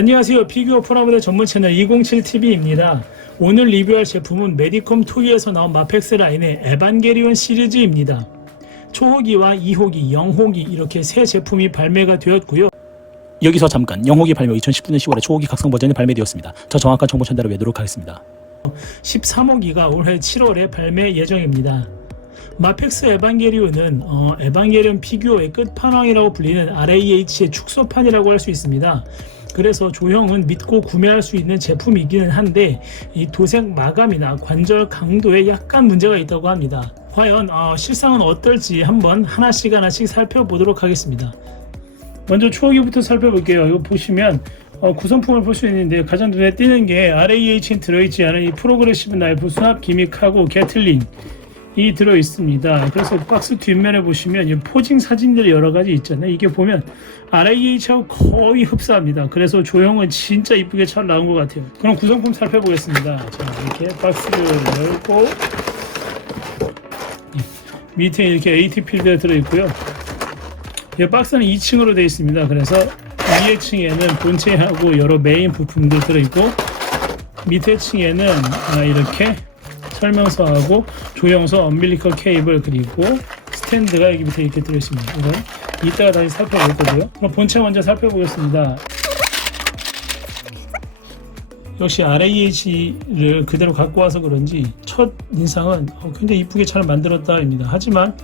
안녕하세요. 피규어 프라모델 전문 채널 207TV입니다. 오늘 리뷰할 제품은 메디컴 토이에서 나온 마펙스 라인의 에반게리온 시리즈입니다. 초호기와 2호기, 0호기 이렇게 세 제품이 발매가 되었고요. 여기서 잠깐 0호기 발매 2019년 10월에 초호기 각성 버전이 발매되었습니다. 저 정확한 정보 전달을 외도록 하겠습니다. 13호기가 올해 7월에 발매 예정입니다. 마펙스 에반게리온은 에반게리온 피규어의 끝판왕이라고 불리는 RAH의 축소판이라고 할 수 있습니다. 그래서 조형은 믿고 구매할 수 있는 제품이기는 한데 이 도색 마감이나 관절 강도에 약간 문제가 있다고 합니다. 과연 실상은 어떨지 한번 하나씩 살펴보도록 하겠습니다. 먼저 초호기부터 살펴볼게요. 이거 보시면 구성품을 볼 수 있는데 가장 눈에 띄는 게 RAH에 들어있지 않은 이 프로그레시브 나이프 수납 기믹하고 게틀링 이 들어 있습니다. 그래서 박스 뒷면에 보시면 이 포징 사진들이 여러 가지 있잖아요. 이게 보면 RAH하고 거의 흡사합니다. 그래서 조형은 진짜 이쁘게 잘 나온 것 같아요. 그럼 구성품 살펴보겠습니다. 자, 이렇게 박스를 열고 밑에 이렇게 AT 필드가 들어 있고요. 이 박스는 2층으로 되어 있습니다. 그래서 위에 층에는 본체하고 여러 메인 부품들 들어 있고 밑에 층에는 이렇게 설명서하고 조형서, 엄빌리컬 케이블 그리고 스탠드가 여기 밑에 이렇게 들어있습니다. 이건 이따가 다시 살펴볼 거고요. 그럼 본체 먼저 살펴보겠습니다. 역시 RAH를 그대로 갖고 와서 그런지 첫 인상은 굉장히 이쁘게 잘 만들었다입니다. 하지만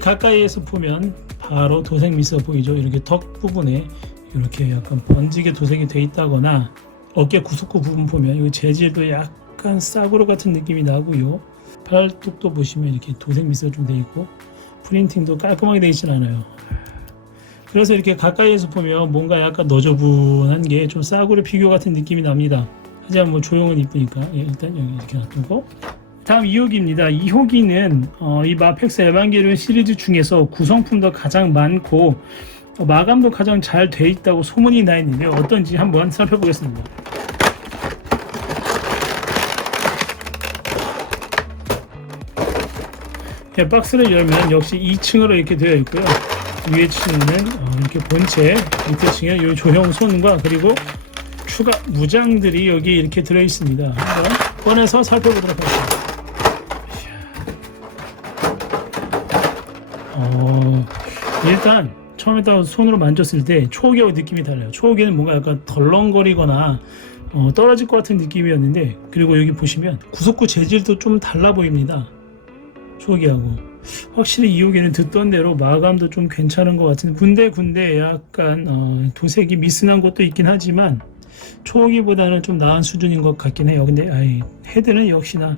가까이에서 보면 바로 도색 미스가 보이죠. 이렇게 턱 부분에 이렇게 약간 번지게 도색이 돼 있다거나 어깨 구석구 부분 보면 이 재질도 약간 싸구려 같은 느낌이 나고요. 팔뚝도 보시면 이렇게 도색 미스가 좀 돼 있고 프린팅도 깔끔하게 돼 있진 않아요. 그래서 이렇게 가까이에서 보면 뭔가 약간 너저분한 게 좀 싸구려 피규어 같은 느낌이 납니다. 하지만 뭐 조형은 이쁘니까 일단 여기 이렇게 놔두고 다음 2호기입니다. 2호기는 이 마펙스 에반게리온 시리즈 중에서 구성품도 가장 많고 마감도 가장 잘 돼 있다고 소문이 나 있는데 어떤지 한번 살펴보겠습니다. 박스를 열면 역시 2층으로 이렇게 되어 있고요. 위에 층에는 이렇게 본체, 밑에 층에 이 조형 손과 그리고 추가 무장들이 여기 이렇게 들어 있습니다. 한번 꺼내서 살펴보도록 하겠습니다. 일단 처음에 딱 손으로 만졌을 때 초호기하고 느낌이 달라요. 초호기는 뭔가 약간 덜렁거리거나 떨어질 것 같은 느낌이었는데 그리고 여기 보시면 구석구 재질도 좀 달라 보입니다. 초호기하고 확실히 2호기는 듣던 대로 마감도 좀 괜찮은 것 같은 군데 약간 도색이 미스난 것도 있긴 하지만 초호기보다는 좀 나은 수준인 것 같긴 해요. 근데 헤드는 역시나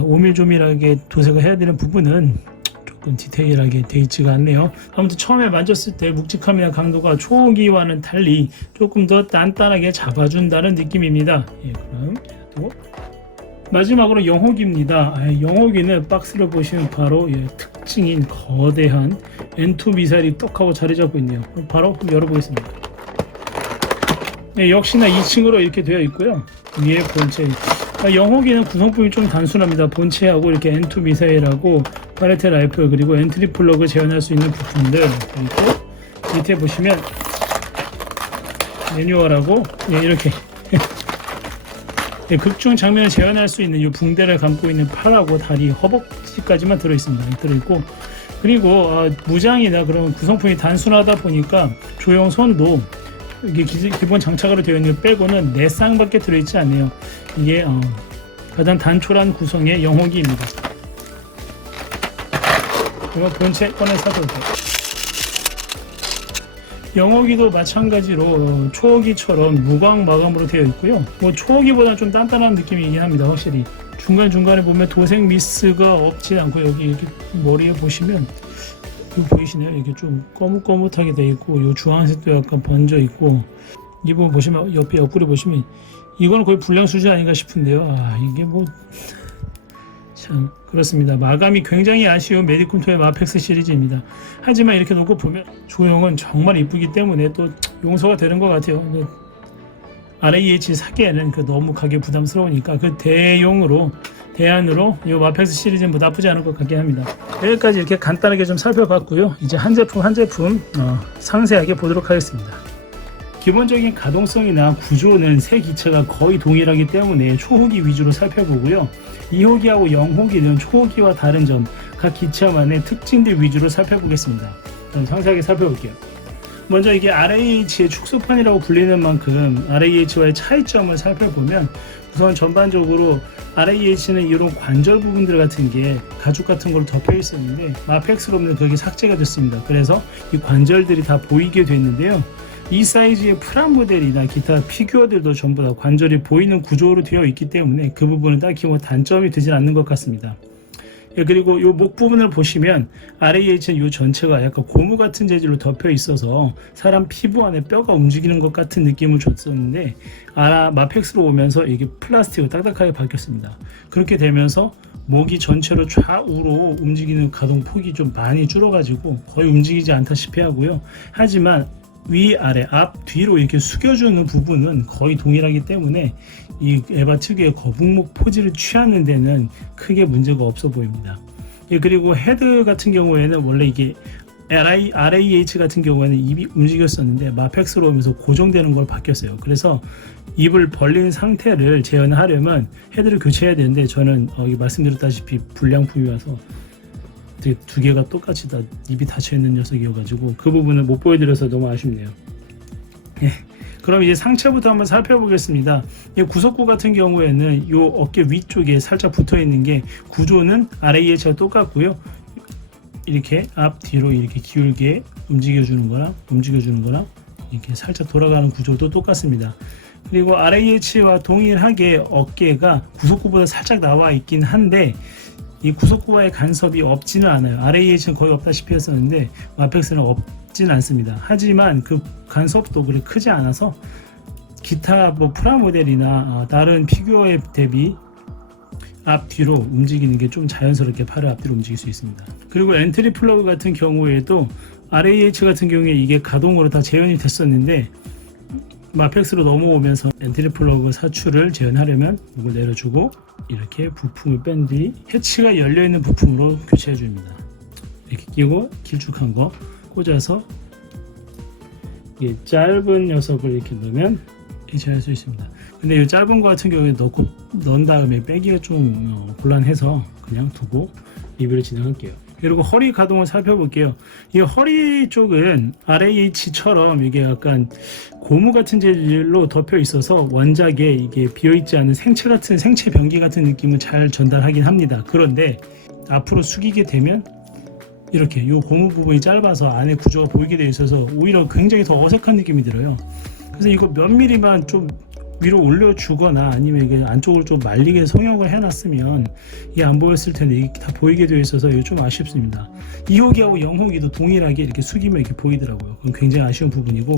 오밀조밀하게 도색을 해야 되는 부분은 조금 디테일하게 돼 있지가 않네요. 아무튼 처음에 만졌을 때 묵직함이나 강도가 초호기와는 달리 조금 더 단단하게 잡아준다는 느낌입니다. 그럼 또 마지막으로 0호기입니다. 0호기는 박스를 보시면 바로 특징인 거대한 N2 미사일이 떡하고 자리 잡고 있네요. 바로 열어보겠습니다. 역시나 2층으로 이렇게 되어 있고요. 위에 본체 0호기는 구성품이 좀 단순합니다. 본체하고 이렇게 N2 미사일하고 파레트 라이플 그리고 엔트리 플러그 재현할 수 있는 부품들 그리고 밑에 보시면 매뉴얼하고 이렇게 극중 장면을 재현할 수 있는 이 붕대를 감고 있는 팔하고 다리, 허벅지까지만 들어있습니다. 들어있고 그리고 무장이나 그런 구성품이 단순하다 보니까 조형 손도 이게 기본 장착으로 되어 있는 거 빼고는 4쌍밖에 들어있지 않네요. 이게 가장 단촐한 구성의 0호기입니다. 그리고 본체 꺼내서 볼게요. 0호기도 마찬가지로 초호기처럼 무광 마감으로 되어 있고요. 뭐 초호기보다는 좀 단단한 느낌이긴 합니다. 확실히 중간중간에 보면 도색 미스가 없지 않고 여기 이렇게 머리에 보시면 이거 보이시나요? 이게 좀 거뭇거뭇하게 되어 있고 이 주황색도 약간 번져 있고 이 부분 보시면 옆구리 보시면 이거는 거의 불량 수준 아닌가 싶은데요. 이게 뭐 참 그렇습니다. 마감이 굉장히 아쉬운 메디컴 토이 마펙스 시리즈입니다. 하지만 이렇게 놓고 보면 조형은 정말 이쁘기 때문에 또 용서가 되는 것 같아요. RAH 사기에는 너무 가격 부담스러우니까 그 대안으로 이 마펙스 시리즈는 뭐 나쁘지 않을 것 같긴 합니다. 여기까지 이렇게 간단하게 좀 살펴봤고요. 이제 한 제품 상세하게 보도록 하겠습니다. 기본적인 가동성이나 구조는 세 기체가 거의 동일하기 때문에 초호기 위주로 살펴보고요. 2호기하고 0호기는 초호기와 다른 점, 각 기체만의 특징들 위주로 살펴보겠습니다. 그럼 상세하게 살펴볼게요. 먼저 이게 RAH의 축소판이라고 불리는 만큼 RAH와의 차이점을 살펴보면, 우선 전반적으로 RAH는 이런 관절 부분들 같은 게 가죽 같은 걸 덮여 있었는데 마펙스로는 그게 삭제가 됐습니다. 그래서 이 관절들이 다 보이게 됐는데요. 이 사이즈의 프라모델이나 기타 피규어들도 전부 다 관절이 보이는 구조로 되어 있기 때문에 그 부분은 딱히 뭐 단점이 되진 않는 것 같습니다. 그리고 이 목 부분을 보시면 RAH는 이 전체가 약간 고무 같은 재질로 덮여 있어서 사람 피부 안에 뼈가 움직이는 것 같은 느낌을 줬었는데 마펙스로 오면서 이게 플라스틱으로 딱딱하게 바뀌었습니다. 그렇게 되면서 목이 전체로 좌우로 움직이는 가동 폭이 좀 많이 줄어가지고 거의 움직이지 않다시피 하고요. 하지만 위, 아래, 앞, 뒤로 이렇게 숙여주는 부분은 거의 동일하기 때문에 이 에바 특유의 거북목 포즈를 취하는 데는 크게 문제가 없어 보입니다. 그리고 헤드 같은 경우에는 원래 이게 RAH 같은 경우에는 입이 움직였었는데 마펙스로 오면서 고정되는 걸 바뀌었어요. 그래서 입을 벌린 상태를 재현하려면 헤드를 교체해야 되는데 저는 말씀드렸다시피 불량품이라서 두 개가 똑같이 다 입이 닫혀있는 녀석이어가지고 그 부분을 못 보여드려서 너무 아쉽네요. 그럼 이제 상체부터 한번 살펴보겠습니다. 이 구석구 같은 경우에는 이 어깨 위쪽에 살짝 붙어있는 게 구조는 RAH와 똑같고요. 이렇게 앞 뒤로 이렇게 기울게 움직여주는 거랑 이렇게 살짝 돌아가는 구조도 똑같습니다. 그리고 RAH와 동일하게 어깨가 구석구보다 살짝 나와 있긴 한데 이 구석구와의 간섭이 없지는 않아요. RAH는 거의 없다시피 했었는데 마펙스는 없지는 않습니다. 하지만 그 간섭도 그리 크지 않아서 기타 프라모델이나 다른 피규어에 대비 앞뒤로 움직이는 게 좀 자연스럽게 팔을 앞뒤로 움직일 수 있습니다. 그리고 엔트리 플러그 같은 경우에도 RAH 같은 경우에 이게 가동으로 다 재현이 됐었는데 마펙스로 넘어오면서 엔트리 플러그 사출을 재현하려면 이걸 내려주고 이렇게 부품을 뺀 뒤 해치가 열려있는 부품으로 교체해 줍니다. 이렇게 끼고 길쭉한 거 꽂아서 이 짧은 녀석을 이렇게 넣으면 교체할 수 있습니다. 근데 이 짧은 거 같은 경우에 넣은 다음에 빼기가 좀 곤란해서 그냥 두고 리뷰를 진행할게요. 그리고 허리 가동을 살펴볼게요. 이 허리 쪽은 RAH처럼 이게 약간 고무 같은 재질로 덮여 있어서 원작에 이게 비어있지 않은 생체 변기 같은 느낌을 잘 전달하긴 합니다. 그런데 앞으로 숙이게 되면 이렇게 이 고무 부분이 짧아서 안에 구조가 보이게 되어 있어서 오히려 굉장히 더 어색한 느낌이 들어요. 그래서 이거 몇 미리만 좀 위로 올려주거나 아니면 이게 안쪽으로 좀 말리게 성형을 해놨으면 이게 안 보였을 텐데 이게 다 보이게 되어 있어서 이게 좀 아쉽습니다. 2호기하고 0호기도 동일하게 이렇게 숙이면 이렇게 보이더라고요. 그건 굉장히 아쉬운 부분이고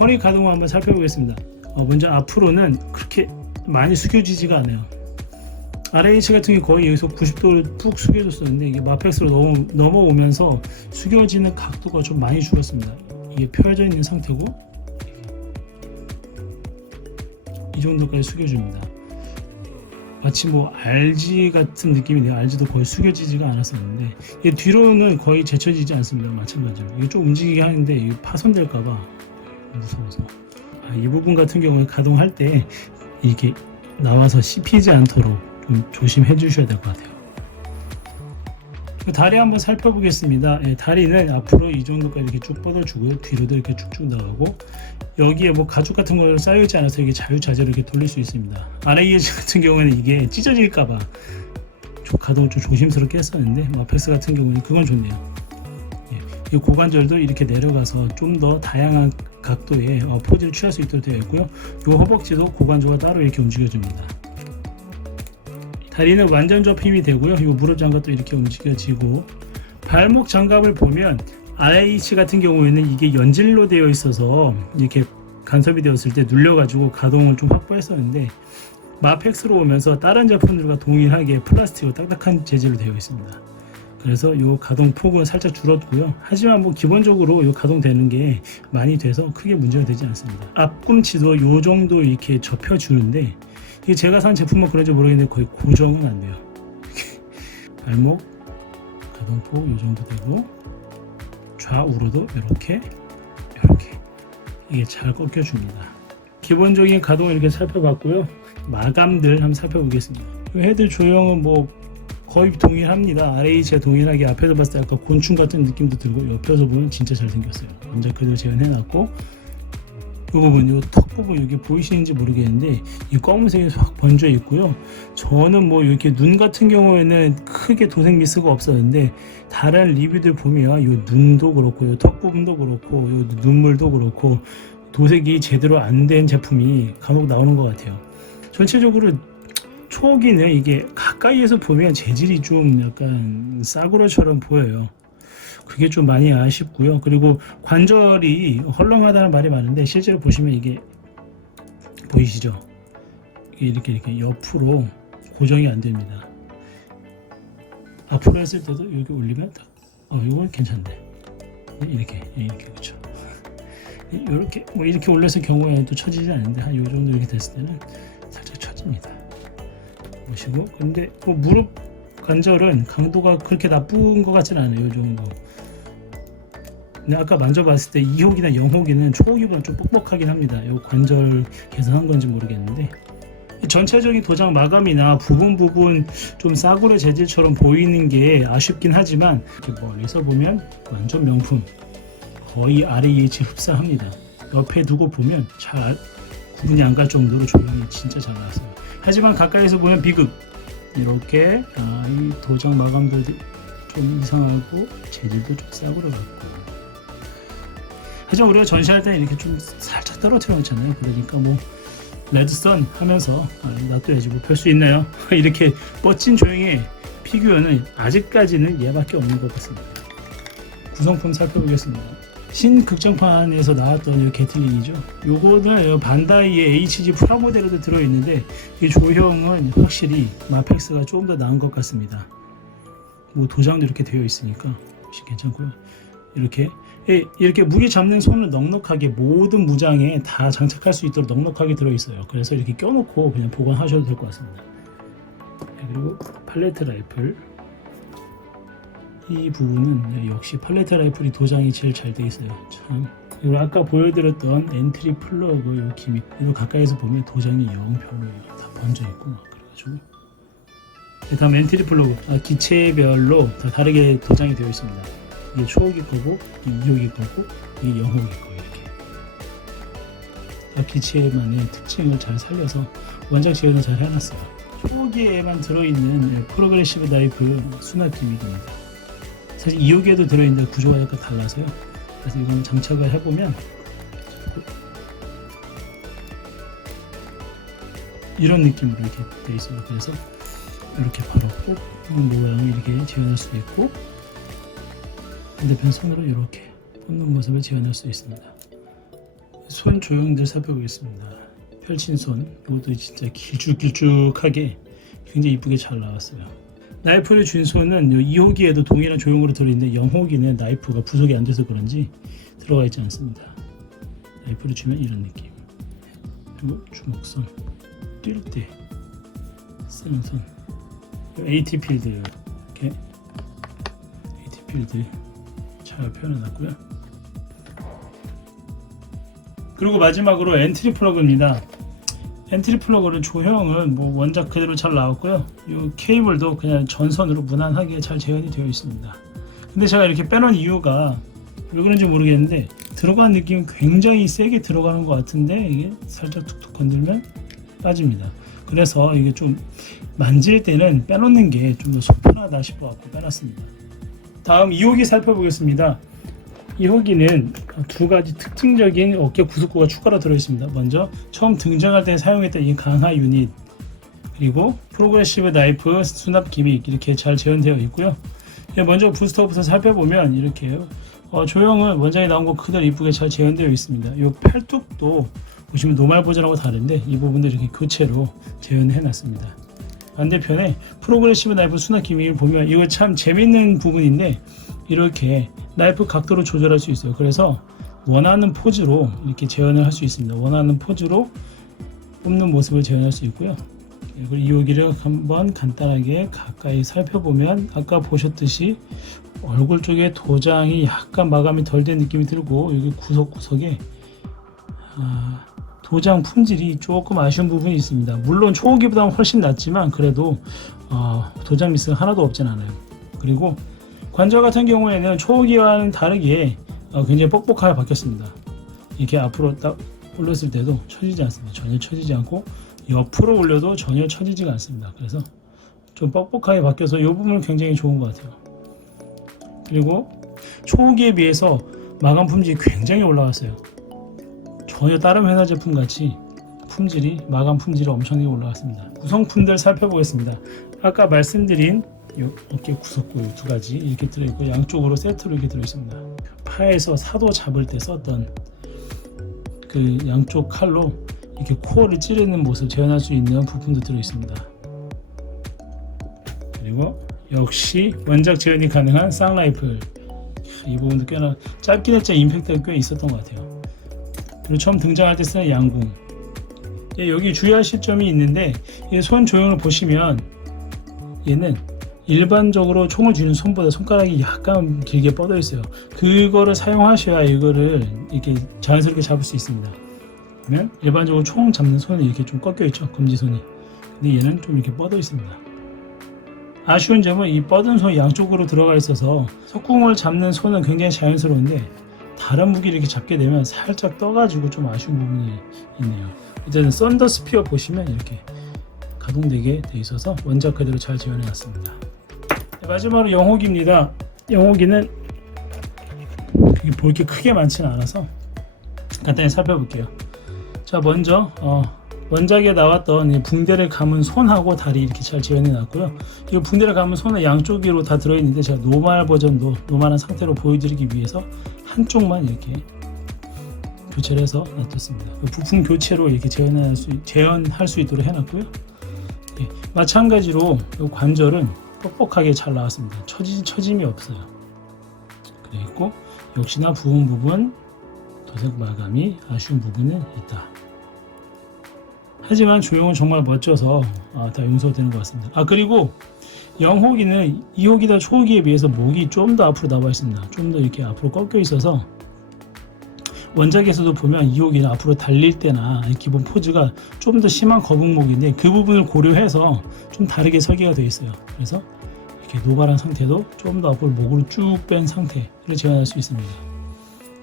허리 가동을 한번 살펴보겠습니다. 먼저 앞으로는 그렇게 많이 숙여지지가 않아요. RAH 같은 게 거의 여기서 90도를 푹 숙여졌었는데 이게 마펙스로 넘어오면서 숙여지는 각도가 좀 많이 줄었습니다. 이게 펴져 있는 상태고 이 정도까지 숙여줍니다. 마치 RG 같은 느낌이네요. RG도 거의 숙여지지가 않았었는데 얘 뒤로는 거의 제쳐지지 않습니다. 마찬가지로 이게 좀 움직이게 하는데 이게 파손될까봐 무서워서 이 부분 같은 경우에 가동할 때 이게 나와서 씹히지 않도록 좀 조심해 주셔야 될 것 같아요. 다리 한번 살펴보겠습니다. 다리는 앞으로 이 정도까지 이렇게 쭉 뻗어주고요. 뒤로도 이렇게 쭉쭉 나가고 여기에 가죽 같은 거 쌓여있지 않아서 이게 자유자재로 이렇게 돌릴 수 있습니다. RAH 같은 경우에는 이게 찢어질까봐 가동을 좀 조심스럽게 했었는데 마펙스 같은 경우는 그건 좋네요. 이 고관절도 이렇게 내려가서 좀 더 다양한 각도의 포즈를 취할 수 있도록 되어 있고요. 이 허벅지도 고관절과 따로 이렇게 움직여줍니다. 다리는 완전 접힘이 되고요. 이 무릎 장갑도 이렇게 움직여지고 발목 장갑을 보면 RAH 같은 경우에는 이게 연질로 되어 있어서 이렇게 간섭이 되었을 때 눌려가지고 가동을 좀 확보했었는데 마펙스로 오면서 다른 제품들과 동일하게 플라스틱으로 딱딱한 재질로 되어 있습니다. 그래서 이 가동 폭은 살짝 줄었고요. 하지만 기본적으로 이 가동되는 게 많이 돼서 크게 문제가 되지 않습니다. 앞꿈치도 이 정도 이렇게 접혀주는데 이게 제가 산 제품만 그런지 모르겠는데 거의 고정은 안 돼요. 발목 가동폭 이 정도 되고 좌우로도 이렇게 이게 잘 꺾여줍니다. 기본적인 가동을 이렇게 살펴봤고요. 마감들 한번 살펴보겠습니다. 헤드 조형은 뭐 거의 동일합니다. RH가 동일하게 앞에서 봤을 때 약간 곤충 같은 느낌도 들고 옆에서 보면 진짜 잘생겼어요. 먼저 그대로 재현해놨고 이 부분, 이 턱 부분 여기 보이시는지 모르겠는데 이 검은색이 확 번져 있고요. 저는 뭐 이렇게 눈 같은 경우에는 크게 도색 미스가 없었는데 다른 리뷰들 보면 이 눈도 그렇고 이 턱 부분도 그렇고 이 눈물도 그렇고 도색이 제대로 안 된 제품이 간혹 나오는 것 같아요. 전체적으로 초기는 이게 가까이에서 보면 재질이 좀 약간 싸구려처럼 보여요. 그게 좀 많이 아쉽고요. 그리고 관절이 헐렁하다는 말이 많은데 실제로 보시면 이게 보이시죠? 이게 이렇게 옆으로 고정이 안 됩니다. 앞으로 했을 때도 여기 올리면 딱, 이건 괜찮네. 이렇게 그렇죠. 이렇게 뭐 이렇게 올렸을 경우에는 또 처지지 않는데 한 요 정도 이렇게 됐을 때는 살짝 처집니다. 보시고 근데 뭐 무릎 관절은 강도가 그렇게 나쁜 것 같지는 않아요. 이 정도. 근데 아까 만져봤을 때 2호기나 0호기는 초호기보다 좀 뻑뻑하긴 합니다. 이 관절 개선한 건지 모르겠는데 전체적인 도장 마감이나 부분 좀 싸구려 재질처럼 보이는 게 아쉽긴 하지만 이렇게 멀리서 보면 완전 명품. 거의 RAH 흡사합니다. 옆에 두고 보면 잘 구분이 안 갈 정도로 조형이 진짜 잘 나왔어요. 하지만 가까이서 보면 비극. 이렇게 이 도장 마감도 좀 이상하고 재질도 좀 싸구려 같고. 하지만 우리가 전시할 때 이렇게 좀 살짝 떨어뜨려 놓잖아요. 그러니까 뭐 레드선 하면서 놔둬야지 뭐 별 수 있나요? 이렇게 멋진 조형의 피규어는 아직까지는 얘밖에 없는 것 같습니다. 구성품 살펴보겠습니다. 신극장판에서 나왔던 이 게틀링이죠. 요거는 반다이의 HG 프라모델에도 들어있는데 이 조형은 확실히 마펙스가 조금 더 나은 것 같습니다. 뭐 도장도 이렇게 되어 있으니까 혹시 괜찮고요. 이렇게 무게 잡는 손을 넉넉하게 모든 무장에 다 장착할 수 있도록 넉넉하게 들어있어요. 그래서 이렇게 껴놓고 그냥 보관하셔도 될 것 같습니다. 그리고 팔레트 라이플, 이 부분은 역시 팔레트 라이플이 도장이 제일 잘 돼 있어요. 참. 그리고 아까 보여드렸던 엔트리 플러그 요 기믹, 이거 가까이서 보면 도장이 영 별로예요. 다 번져 있고 막 그래가지고. 다음 엔트리 플러그, 기체별로 다 다르게 도장이 되어 있습니다. 이게 초호기 거고, 이게 2호기 거고, 이게 0호기 거 이렇게. 다 기체만의 특징을 잘 살려서 원작 재현을 잘 해놨어요. 초호기에만 들어있는 프로그레시브 나이프 수납 기믹입니다. 사실 2호기에도 들어있는데 구조가 약간 달라서요. 그래서 이거는 장착을 해보면 이런 느낌으로 이렇게 되어 있어요. 그래서 이렇게 바로 꼭 모양을 이렇게 재현할 수 있고 반대편 손으로 이렇게 뽑는 모습을 재현할 수 있습니다. 손 조형들 살펴보겠습니다. 펼친 손, 이것도 진짜 길쭉길쭉하게 굉장히 이쁘게 잘 나왔어요. 나이프를 준 손은 2호기에도 동일한 조형으로 들어있는데 0호기는 나이프가 부속이 안 돼서 그런지 들어가 있지 않습니다. 나이프를 주면 이런 느낌. 그리고 주먹선, 뛸 때 쓰는 손, AT 필드 이렇게 AT 필드 잘 표현해놨고요. 그리고 마지막으로 엔트리 플러그입니다. 엔트리 플러그는 조형은 뭐 원작 그대로 잘 나왔고요. 이 케이블도 그냥 전선으로 무난하게 잘 재현이 되어 있습니다. 근데 제가 이렇게 빼놓은 이유가 왜 그런지 모르겠는데 들어가는 느낌은 굉장히 세게 들어가는 것 같은데 이게 살짝 툭툭 건들면 빠집니다. 그래서 이게 좀 만질 때는 빼놓는 게 좀 더 속 편하다 싶어갖고 빼놨습니다. 다음 2호기 살펴보겠습니다. 2호기는 두 가지 특징적인 어깨 구속구가 추가로 들어있습니다. 먼저 처음 등장할 때 사용했던 이 강화 유닛, 그리고 프로그레시브 나이프 수납 기믹 이렇게 잘 재현되어 있고요. 먼저 부스터부터 살펴보면 이렇게 조형은 원작에 나온 거 그대로 이쁘게 잘 재현되어 있습니다. 이 팔뚝도 보시면 노말 버전하고 다른데 이 부분도 이렇게 교체로 재현해 놨습니다. 반대편에 프로그레시브 나이프 수납 기믹을 보면 이거 참 재밌는 부분인데 이렇게 나이프 각도를 조절할 수 있어요. 그래서 원하는 포즈로 이렇게 재현을 할 수 있습니다. 원하는 포즈로 뽑는 모습을 재현할 수 있고요. 그리고 2호기를 한번 간단하게 가까이 살펴보면 아까 보셨듯이 얼굴 쪽에 도장이 약간 마감이 덜 된 느낌이 들고 여기 구석구석에 도장 품질이 조금 아쉬운 부분이 있습니다. 물론 초호기보다는 훨씬 낫지만 그래도 도장 미스가 하나도 없진 않아요. 그리고 관절 같은 경우에는 초호기와는 다르게 굉장히 뻑뻑하게 바뀌었습니다. 이렇게 앞으로 딱 올렸을 때도 처지지 않습니다. 전혀 처지지 않고 옆으로 올려도 전혀 처지지가 않습니다. 그래서 좀 뻑뻑하게 바뀌어서 이 부분은 굉장히 좋은 것 같아요. 그리고 초호기에 비해서 마감 품질이 굉장히 올라갔어요. 전혀 다른 회사 제품 같이 마감 품질이 엄청나게 올라갔습니다. 구성품들 살펴보겠습니다. 아까 말씀드린 이 어깨 구석구 두 가지 이렇게 들어있고 양쪽으로 세트로 이렇게 들어있습니다. 파에서 사도 잡을 때 썼던 그 양쪽 칼로 이렇게 코어를 찌르는 모습 재현할 수 있는 부품도 들어있습니다. 그리고 역시 원작 재현이 가능한 쌍라이플, 이 부분도 꽤나 짧긴 했지만 임팩트가 꽤 있었던 것 같아요. 그리고 처음 등장할 때 쓰는 양궁, 여기 주의하실 점이 있는데 손 조형을 보시면 얘는 일반적으로 총을 쥐는 손보다 손가락이 약간 길게 뻗어 있어요. 그거를 사용하셔야 이거를 이렇게 자연스럽게 잡을 수 있습니다. 그러면 일반적으로 총 잡는 손이 이렇게 좀 꺾여 있죠, 검지손이. 근데 얘는 좀 이렇게 뻗어 있습니다. 아쉬운 점은 이 뻗은 손이 양쪽으로 들어가 있어서 석궁을 잡는 손은 굉장히 자연스러운데 다른 무기를 이렇게 잡게 되면 살짝 떠가지고 좀 아쉬운 부분이 있네요. 어쨌든 썬더 스피어 보시면 이렇게 가동되게 돼 있어서 원작 그대로 잘 재현해 놨습니다. 마지막으로 영호기입니다. 영호기는 볼 게 크게 많지는 않아서 간단히 살펴볼게요. 자, 먼저 원작에 나왔던 붕대를 감은 손하고 다리 이렇게 잘 재현해 놨고요. 이 붕대를 감은 손은 양쪽으로 다 들어있는데 제가 노멀 버전도 노멀한 상태로 보여드리기 위해서 한쪽만 이렇게 교체를 해서 놔뒀습니다. 부품 교체로 이렇게 재현할 수 있도록 해놨고요. 마찬가지로 이 관절은 뻑뻑하게 잘 나왔습니다. 처짐이 없어요. 그리고 역시나 부분 도색 마감이 아쉬운 부분은 있다. 하지만 조형은 정말 멋져서 다 용서되는 것 같습니다. 그리고 영호기는 2호기나 초호기에 비해서 목이 좀 더 앞으로 나와 있습니다. 좀 더 이렇게 앞으로 꺾여 있어서 원작에서도 보면 2호기는 앞으로 달릴 때나 기본 포즈가 좀 더 심한 거북목인데 그 부분을 고려해서 좀 다르게 설계가 되어 있어요. 그래서 이렇게 노발한 상태도 좀 더 앞으로 목으로 쭉 뺀 상태를 재현할 수 있습니다.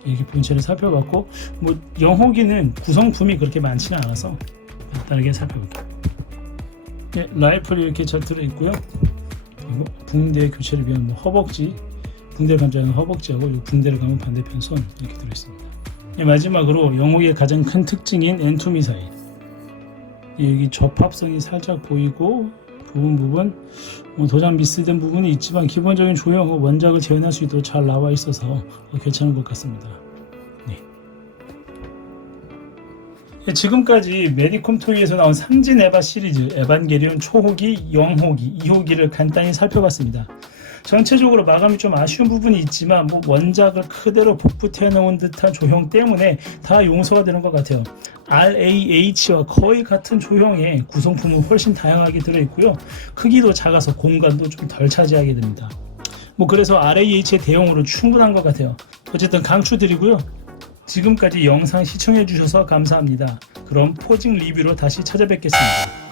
이렇게 본체를 살펴봤고 영호기는 구성품이 그렇게 많지는 않아서 간단하게 살펴볼게요. 라이플이 이렇게 잘 들어있고요. 그리고 붕대 교체를 위한 허벅지, 붕대를 감자는 허벅지하고 이 붕대를 감은 반대편 손 이렇게 들어있습니다. 마지막으로 영호기의 가장 큰 특징인 N2 미사일, 여기 접합선이 살짝 보이고 부분 도장 미스된 부분이 있지만 기본적인 조형은 원작을 재현할 수 있도록 잘 나와 있어서 괜찮은 것 같습니다. 지금까지 메디콤 토이에서 나온 삼진 에바 시리즈 에반게리온 초호기, 영호기, 2호기를 간단히 살펴봤습니다. 전체적으로 마감이 좀 아쉬운 부분이 있지만 원작을 그대로 복붙해 놓은 듯한 조형 때문에 다 용서가 되는 것 같아요. RAH와 거의 같은 조형의 구성품은 훨씬 다양하게 들어있고요. 크기도 작아서 공간도 좀 덜 차지하게 됩니다. 그래서 RAH의 대용으로 충분한 것 같아요. 어쨌든 강추드리고요. 지금까지 영상 시청해 주셔서 감사합니다. 그럼 포징 리뷰로 다시 찾아뵙겠습니다.